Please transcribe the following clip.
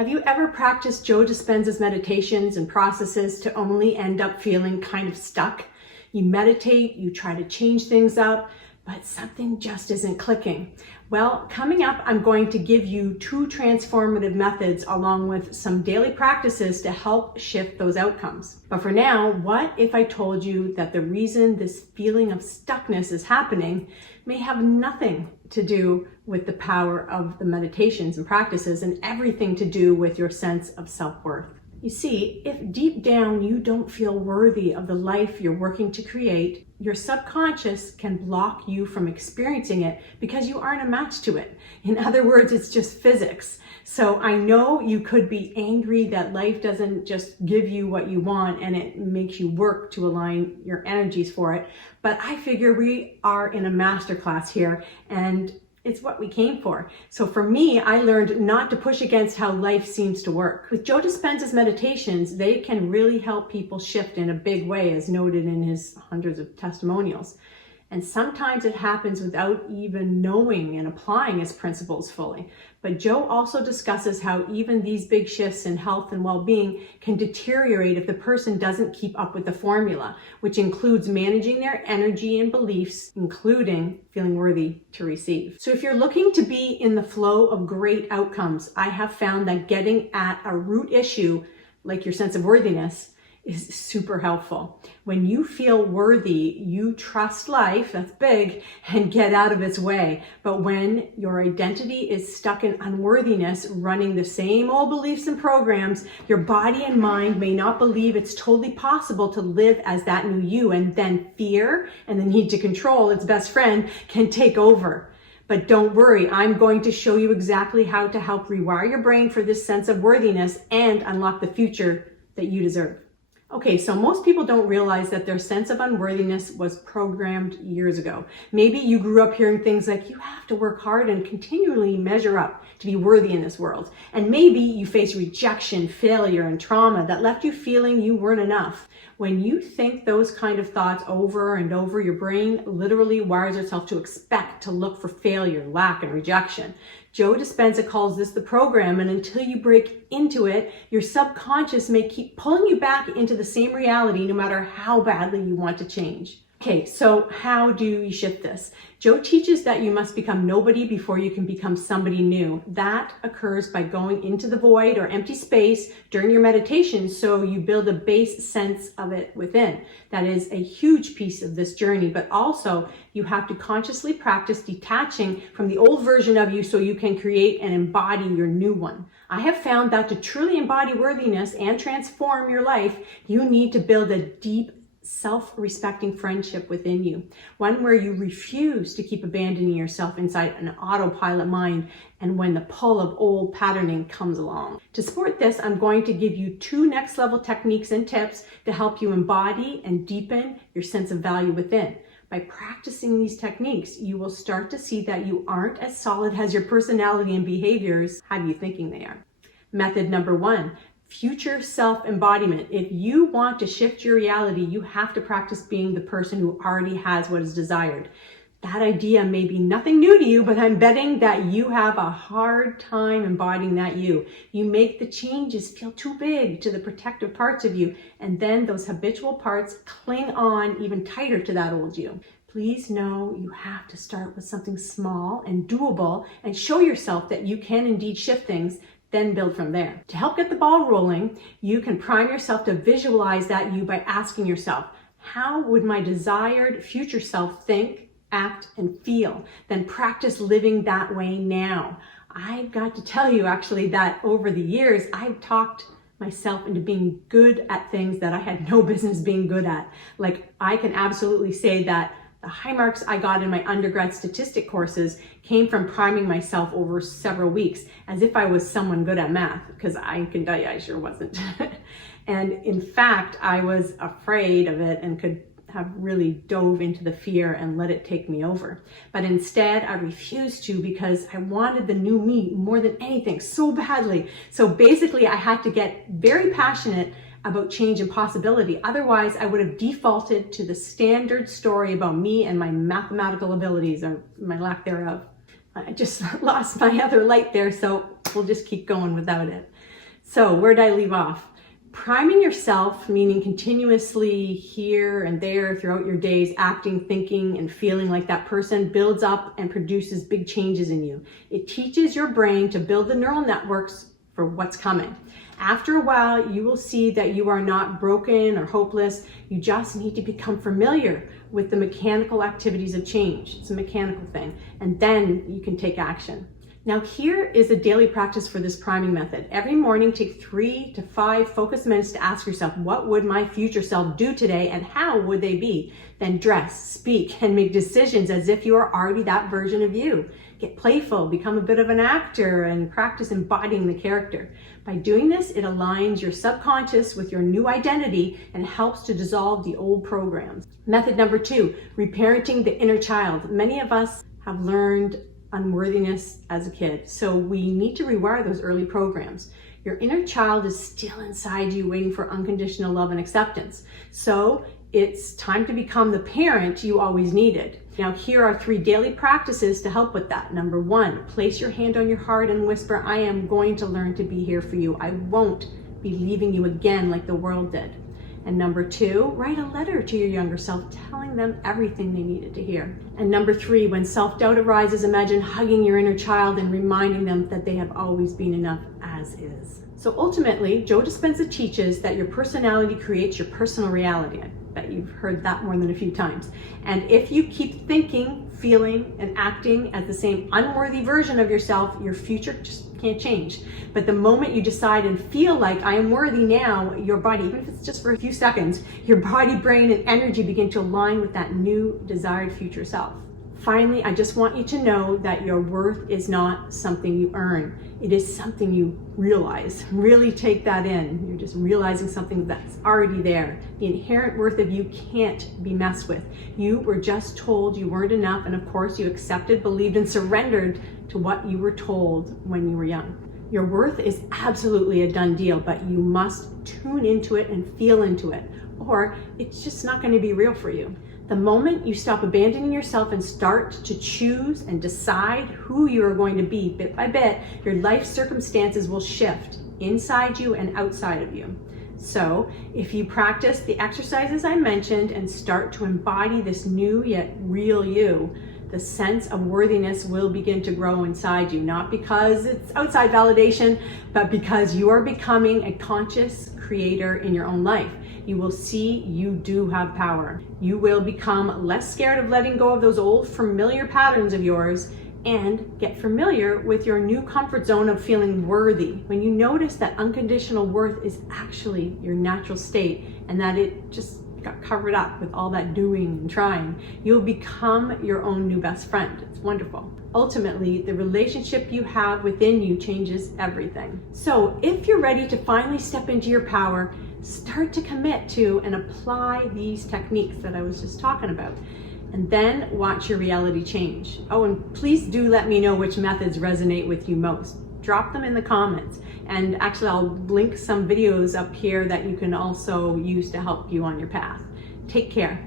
Have you ever practiced JOE Dispenza's meditations and processes to only end up feeling kind of stuck? You meditate, you try to change things up, but something just isn't clicking. Well, coming up, I'm going to give you 2 transformative methods along with some daily practices to help shift those outcomes. But for now, what if I told you that the reason this feeling of stuckness is happening may have nothing to do with the power of the meditations and practices and everything to do with your sense of self-worth? You see, if deep down you don't feel worthy of the life you're working to create, your subconscious can block you from experiencing it because you aren't a match to it. In other words, it's just physics. So I know you could be angry that life doesn't just give you what you want and it makes you work to align your energies for it. But I figure we are in a masterclass here, and it's what we came for. So for me, I learned not to push against how life seems to work. With JOE Dispenza's meditations, they can really help people shift in a big way, as noted in his hundreds of testimonials. And sometimes it happens without even knowing and applying his principles fully. But Joe also discusses how even these big shifts in health and well-being can deteriorate if the person doesn't keep up with the formula, which includes managing their energy and beliefs, including feeling worthy to receive. So if you're looking to be in the flow of great outcomes, I have found that getting at a root issue, like your sense of worthiness, is super helpful. When you feel worthy, you trust life, that's big, and get out of its way. But when your identity is stuck in unworthiness, running the same old beliefs and programs, your body and mind may not believe it's totally possible to live as that new you, and then fear and the need to control, its best friend, can take over. But don't worry, I'm going to show you exactly how to help rewire your brain for this sense of worthiness and unlock the future that you deserve. Okay, so most people don't realize that their sense of unworthiness was programmed years ago. Maybe you grew up hearing things like, you have to work hard and continually measure up to be worthy in this world. And maybe you faced rejection, failure, and trauma that left you feeling you weren't enough. When you think those kind of thoughts over and over, your brain literally wires itself to expect to look for failure, lack, and rejection. JOE Dispenza calls this the program, and until you break into it, your subconscious may keep pulling you back into the same reality no matter how badly you want to change. Okay, so how do you shift this? Joe teaches that you must become nobody before you can become somebody new. That occurs by going into the void or empty space during your meditation, so you build a base sense of it within. That is a huge piece of this journey, but also you have to consciously practice detaching from the old version of you so you can create and embody your new one. I have found that to truly embody worthiness and transform your life, you need to build a deep self-respecting friendship within you, one where you refuse to keep abandoning yourself inside an autopilot mind and when the pull of old patterning comes along. To support this, I'm going to give you 2 next level techniques and tips to help you embody and deepen your sense of value within. By practicing these techniques, you will start to see that you aren't as solid as your personality and behaviors have you thinking they are. Method number 1. Future self-embodiment. If you want to shift your reality, you have to practice being the person who already has what is desired. That idea may be nothing new to you, but I'm betting that you have a hard time embodying that you. You make the changes feel too big to the protective parts of you, and then those habitual parts cling on even tighter to that old you. Please know you have to start with something small and doable and show yourself that you can indeed shift things, then build from there. To help get the ball rolling, you can prime yourself to visualize that you by asking yourself, how would my desired future self think, act, and feel? Then practice living that way now. I've got to tell you actually that over the years, I've talked myself into being good at things that I had no business being good at. Like, I can absolutely say that the high marks I got in my undergrad statistic courses came from priming myself over several weeks as if I was someone good at math, because I can tell you I sure wasn't. And in fact, I was afraid of it and could have really dove into the fear and let it take me over. But instead, I refused to because I wanted the new me more than anything so badly. So basically, I had to get very passionate about change and possibility. Otherwise, I would have defaulted to the standard story about me and my mathematical abilities, or my lack thereof. I just lost my other light there, so we'll just keep going without it. So where did I leave off? Priming yourself, meaning continuously here and there throughout your days, acting, thinking, and feeling like that person, builds up and produces big changes in you. It teaches your brain to build the neural networks for what's coming. After a while, you will see that you are not broken or hopeless. You just need to become familiar with the mechanical activities of change. It's a mechanical thing. And then you can take action. Now here is a daily practice for this priming method. Every morning, take 3 to 5 focused minutes to ask yourself, what would my future self do today and how would they be? Then dress, speak, and make decisions as if you are already that version of you. Get playful, become a bit of an actor, and practice embodying the character. By doing this, it aligns your subconscious with your new identity and helps to dissolve the old programs. Method number 2, reparenting the inner child. Many of us have learned unworthiness as a kid, so we need to rewire those early programs. Your inner child is still inside you, waiting for unconditional love and acceptance. So it's time to become the parent you always needed. Now here are 3 daily practices to help with that. Number 1, place your hand on your heart and whisper, I am going to learn to be here for you. I won't be leaving you again like the world did. And number 2, write a letter to your younger self telling them everything they needed to hear. And number 3, when self-doubt arises, imagine hugging your inner child and reminding them that they have always been enough as is. So ultimately, JOE Dispenza teaches that your personality creates your personal reality. I bet you've heard that more than a few times. And if you keep thinking, feeling, and acting as the same unworthy version of yourself, your future just can't change. But the moment you decide and feel like I am worthy now, your body, even if it's just for a few seconds, your body, brain, and energy begin to align with that new desired future self. Finally, I just want you to know that your worth is not something you earn. It is something you realize. Really take that in. You're just realizing something that's already there. The inherent worth of you can't be messed with. You were just told you weren't enough, and of course you accepted, believed, and surrendered to what you were told when you were young. Your worth is absolutely a done deal, but you must tune into it and feel into it, or it's just not going to be real for you. The moment you stop abandoning yourself and start to choose and decide who you are going to be bit by bit, your life circumstances will shift inside you and outside of you. So if you practice the exercises I mentioned and start to embody this new yet real you, the sense of worthiness will begin to grow inside you, not because it's outside validation, but because you are becoming a conscious creator in your own life. You will see you do have power. You will become less scared of letting go of those old familiar patterns of yours and get familiar with your new comfort zone of feeling worthy. When you notice that unconditional worth is actually your natural state and that it just got covered up with all that doing and trying, you'll become your own new best friend. It's wonderful. Ultimately, the relationship you have within you changes everything. So if you're ready to finally step into your power, start to commit to and apply these techniques that I was just talking about, and then watch your reality change. Oh, and please do let me know which methods resonate with you most. Drop them in the comments, and actually I'll link some videos up here that you can also use to help you on your path. Take care.